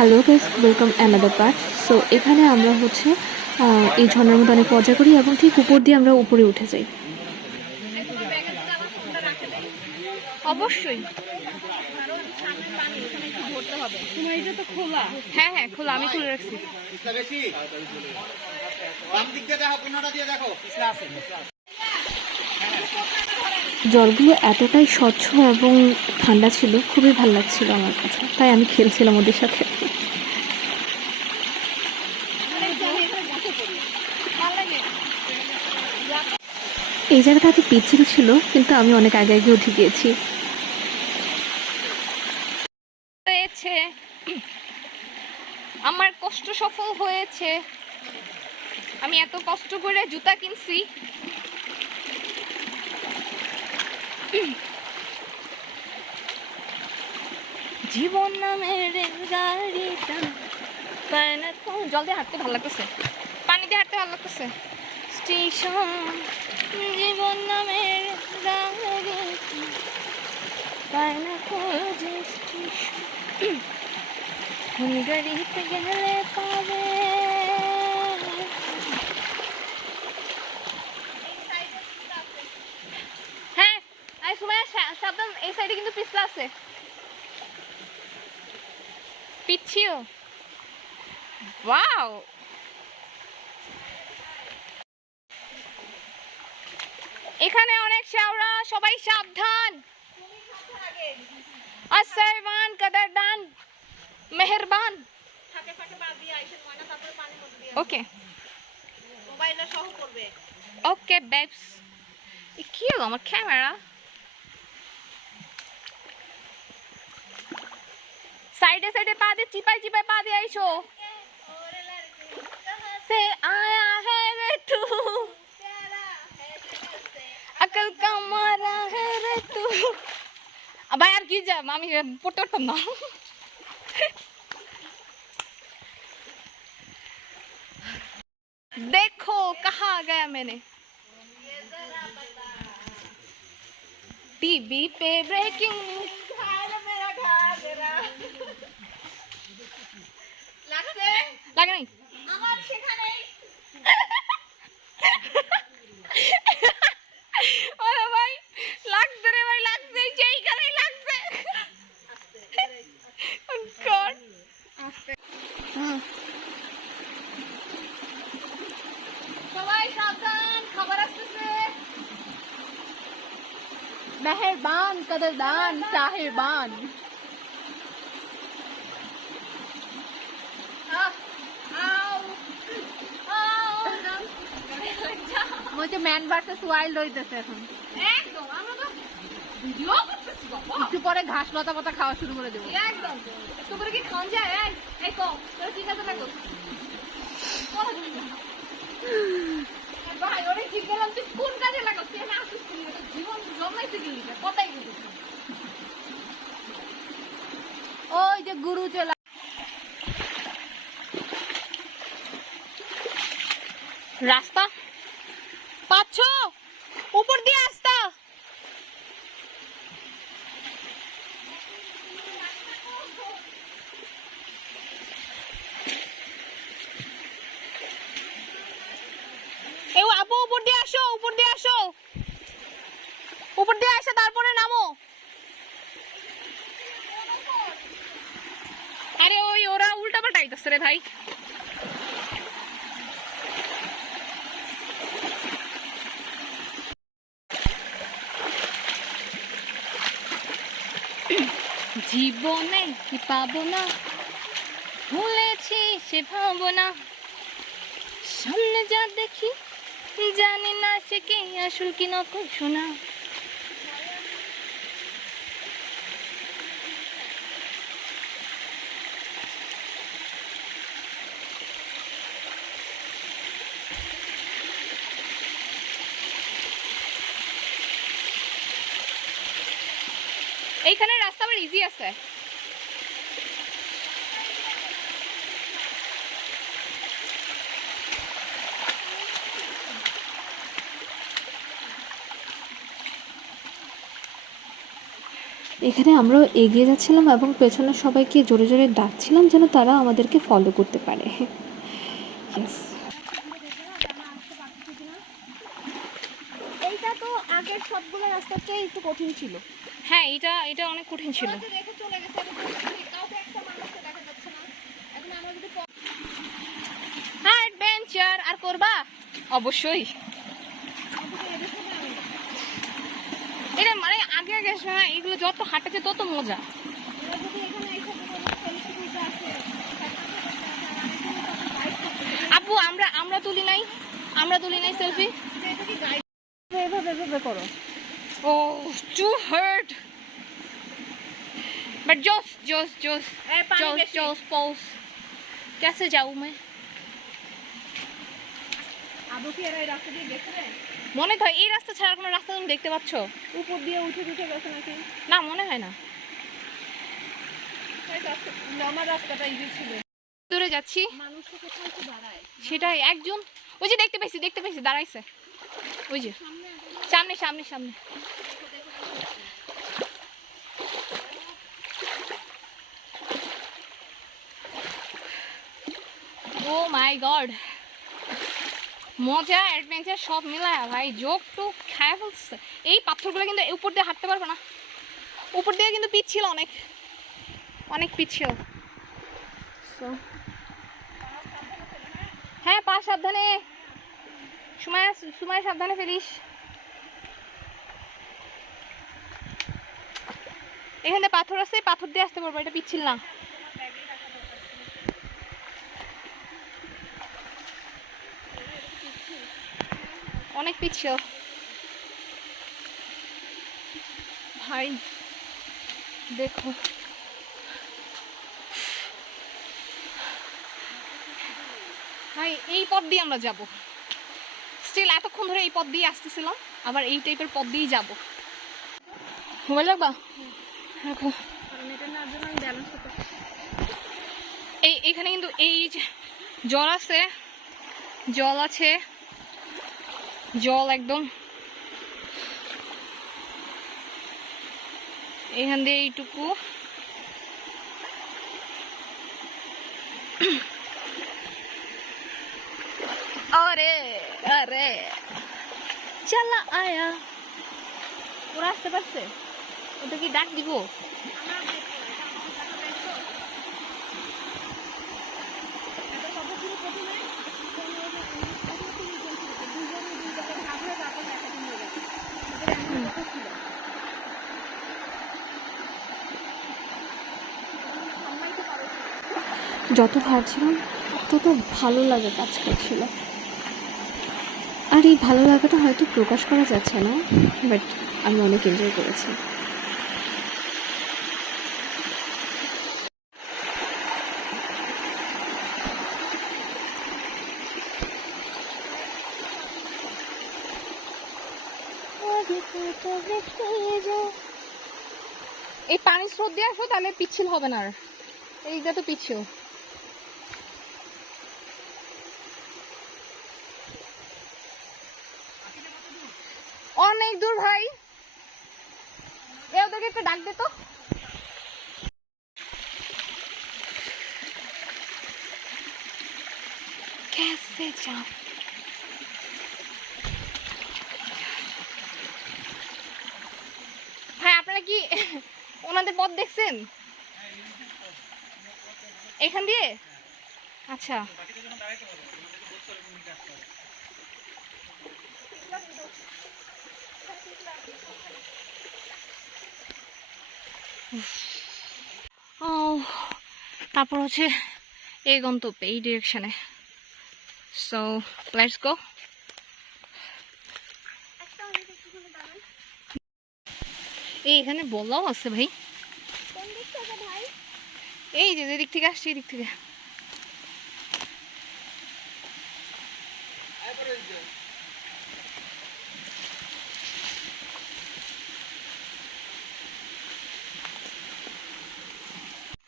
Hello guys welcome another part so এখানে আমরা হচ্ছে এই ঝর্ণার মধ্যে অনেক মজা করি এবং ঠিক উপর দিয়ে আমরা উপরে উঠে যাই। অবশ্যই। হ্যাঁ হ্যাঁ খোলা আমি খুলে রাখছি। দেখো কোনটা দিয়ে দেখো পিছলা আছে জলগুলো এতটাই স্বচ্ছ এবং ঠান্ডা ছিল, খুবই ভালো লাগছিল আমার কাছে। তাই আমি খেলছিলাম ওদের সাথে। এই জায়গাটা এত পিচ্ছিল ছিল, কিন্তু আমি অনেক আগে আগে উঠে গিয়েছি। হয়েছে। আমার কষ্ট সফল হয়েছে। আমি এত কষ্ট করে জুতা কিনছি। জীবন নামের গাড়িটা। পায় না তো জল দিয়ে হাঁটতে ভালো লাগতেছে। পানি দিয়ে হাঁটতে ভালো লাগতেছে। স্টেশন জীবন নামের গাড়িটা। পায় না খোঁজে স্টেশন। গাড়িতে গেলে পাবে হ্যাঁ আই সুমাইয়া সা- সাবধান এই সাইডে কিন্তু পিছলা আছে পিচ্ছিল ওয়াও এখানে অনেক শেওড়া সবাই সাবধান। আসসাইবান কদরদান মেহেরবান। ওকে ওকে বেবস কি হলো? আমার ক্যামেরা সাইডে সাইডে পা দিয়ে চিপাই চিপাই পা দিয়ে আইসো। से आया है रे तू। अकल का मारा है रे तू। अब यार की जा मामी पुटो पोटर ना। देखो कहा गया मैंने। टीवी पे ब्रेकिंग मेरा घर लग नहीं। লাগে নাই আরে ভাই লাগছে রে ভাই লাগছে যেই লাগছে। God. সবাই সাবধান খাবার আসতেছে। মেহেরবান কদরদান সাহেবান ম্যান ভার্সেস ওয়াইল্ড হইতেছে এখন। একদম আমরা তো ভিডিও করতেছি বাবা। একটু পরে ঘাস লতা পাতা খাওয়া শুরু করে দেবো। একদম। একটু করে কি খাওয়া যায়? এই কম। তোরা ভাই ওরে ঠিক গেলাম তুই কোন কাজে লাগাস? তুই আসিস জীবন জমাইতে গেলি না কথাই ওই যে গুরু চলে রাস্তা? উপর দিয়ে এই আপু, উপর দিয়ে আসো, উপর দিয়ে আসো। উপর দিয়ে তারপরে নামো। আরে ওই, ওরা উল্টা পাল্টা রে ভাই। জীবনে কি পাবো না? ভুলেছি সে ভাবনা। সামনে যা দেখি, জানি না সে কে, আসল কি নকল শোনা। এইখানে রাস্তা ইজি আছে এখানে আমরাও এগিয়ে যাচ্ছিলাম এবং পেছনে সবাইকে জোরে জোরে ডাকছিলাম যেন তারা আমাদেরকে ফলো করতে পারে. এইটা তো আগের সবগুলো রাস্তার চেয়ে একটু কঠিন ছিল হ্যাঁ এটা এটা অনেক কঠিন ছিল রেখে চলে গেছে কাউকে একটা মানুষকে দেখা যাচ্ছে না এখন আমরা যদি হ্যাঁ অ্যাডভেঞ্চার আর করবা অবশ্যই এটা মানে আগে আগে না এগুলো যত হাঁটাচ্ছে তত মজা আপু আমরা আমরা তুলি নাই আমরা তুলি নাই সেলফি জোস জোস জোস জোস পোস কেসে যাও মে মনে হয় এই রাস্তা ছাড়া কোনো রাস্তা তুমি দেখতে পাচ্ছ? উপর দিয়ে উঠে উঠে গেছে নাকি না মনে হয় না। আমার রাস্তাটা ইজি ছিল দূরে যাচ্ছি। সেটাই একজন ওই যে দেখতে পাইছি দেখতে পাইছি দাঁড়াইছে। ওই যে। সামনে সামনে সামনে। ও মাই গড মজা অ্যাডভেঞ্চার সব মিলায় ভাই যোগ টুক খায় ফেলছে এই পাথরগুলো কিন্তু উপর দিয়ে হাঁটতে পারবে না। উপর দিয়ে কিন্তু পিচ্ছিল অনেক। অনেক পিচ্ছিল। So, হ্যাঁ পা সাবধানে। সময় সময় সাবধানে ফেলিস। এখানে পাথর আছে পাথর দিয়ে আসতে পারব এটা পিচ্ছিল না। অনেক পিচ্ছিল ভাই দেখো। ভাই এই পথ দিয়ে আমরা যাব। স্টিল এতক্ষণ ধরে এই পথ দিয়ে আসতেছিলাম আবার এই টাইপের পথ দিয়েই যাব। মোবাইল রাখবা রাখো। এই এখানে কিন্তু এই যে জল আছে জল আছে জল একদম। এখান দিয়ে এইটুকু। আরে আরে। চালা আয়া। ওরা আসতে পারছে। ওটা কি ডাক দিব। যত হারছিলাম তত ভালো লাগা কাজ করছিল। আর এই ভালো লাগাটা হয়তো প্রকাশ করা যাচ্ছে না বাট আমি অনেক এনজয় করেছি। এই পানি স্রোত দিয়ে আসো, তাহলে পিচ্ছিল হবে না আর। এইটা তো পিচ্ছিল অনেক দূর ভাই এ ওদেরকে একটা ডাক দে তো कैसे जाऊं ভাই আপনারা কি ওনাদের পথ দেখছেন এখান দিয়ে আচ্ছা ও তারপর হচ্ছে এই গন্তব্যে এই ডিরেকশনে সো লেটস গো এই এখানে বলাও আছে ভাই। এই যে যেদিক থেকে আসছে এদিক থেকে।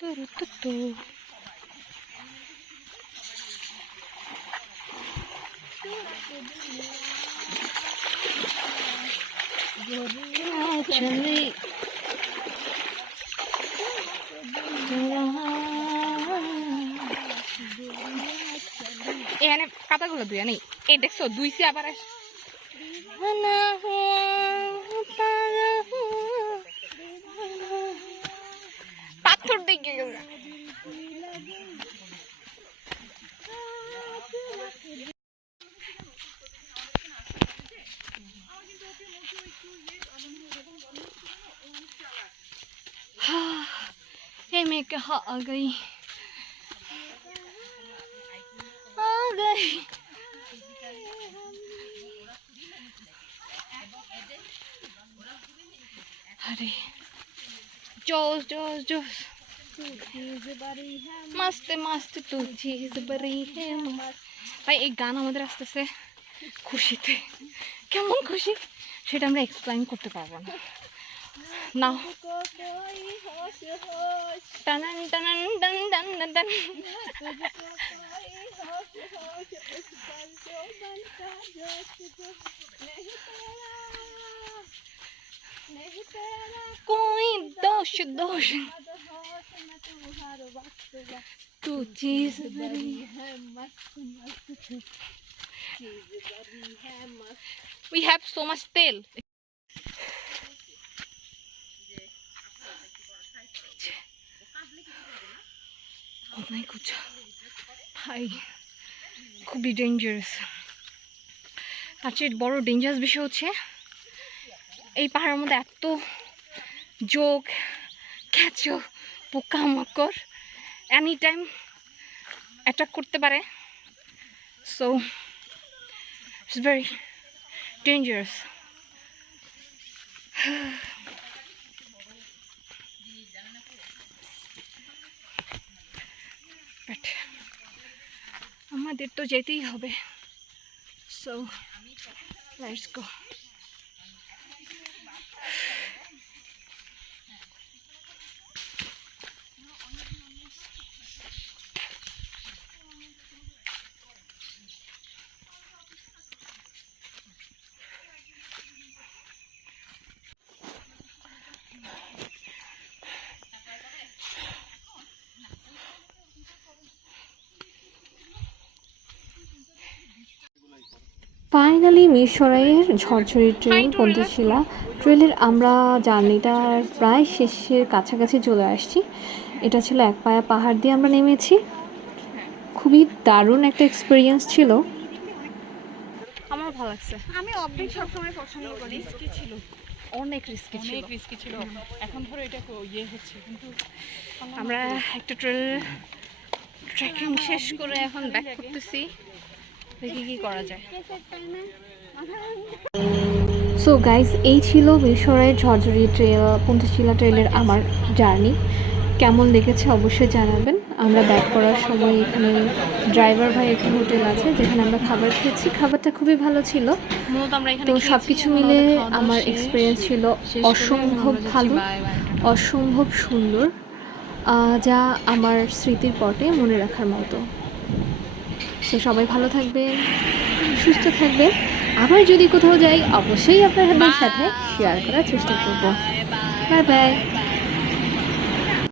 তুরুতুতু। চলে এখানে পাতাগুলো দুই নেই এই দেখছ দুইছে আবার আস- পাথর দেখে গেল ये मैं कहा आ गई आ गई अरे जोश जोश जोश मस्त मस्त तू चीज बड़ी है मस्त ভাই এই গান আমাদের আসতেছে খুশিতে কেমন খুশি সেটা আমরা এক্সপ্লেন করতে পারবো না Now. Dun dun dun dun dun We have so much tail. ভাই, খুবই ডেঞ্জারাস তার চেয়ে বড় ডেঞ্জারাস বিষয় হচ্ছে, এই পাহাড়ের মধ্যে এত যোগ ক্যাচো পোকামাকড় এনি টাইম অ্যাটাক করতে পারে। So it's very dangerous but আমাদের তো যেতেই হবে। সো লেটস গো ফাইনালি মিরসরাইয়ের ঝরঝরি ট্রেন পৌঁছেছিলা ট্রেনের আমরা জার্নিটার প্রায় শেষের কাছাকাছি চলে আসছি। এটা ছিল এক পায়া পাহাড় দিয়ে আমরা নেমেছি। খুবই দারুণ একটা এক্সপিরিয়েন্স ছিল। আমার ভালো লাগছে। আমি অপডেট সবসময় পছন্দ করি। কি ছিল। অনেক রিস্কি ছিল। অনেক রিস্কি ছিল। এখন ধরো এটা ইয়ে হচ্ছে কিন্তু আমরা একটা ট্রেন ট্রেকিং শেষ করে এখন ব্যাক করতেছি। দেখি কি করা যায়। সো গাইস এই ছিল মিরসরাইয়ের ঝরঝরি ট্রেল পন্থশিলা ট্রেলের আমার জার্নি কেমন লেগেছে অবশ্যই জানাবেন। আমরা ব্যাক করার সময় এখানে ড্রাইভার ভাই একটি হোটেল আছে যেখানে আমরা খাবার খেয়েছি। খাবারটা খুবই ভালো ছিল। তো সব কিছু মিলে আমার এক্সপিরিয়েন্স ছিল অসম্ভব ভালো। অসম্ভব সুন্দর যা আমার স্মৃতির পটে মনে রাখার মতো। তো সবাই ভালো থাকবে সুস্থ থাকবে আবার যদি কোথাও যাই অবশ্যই আপনার সাথে শেয়ার করার চেষ্টা করব। Bye bye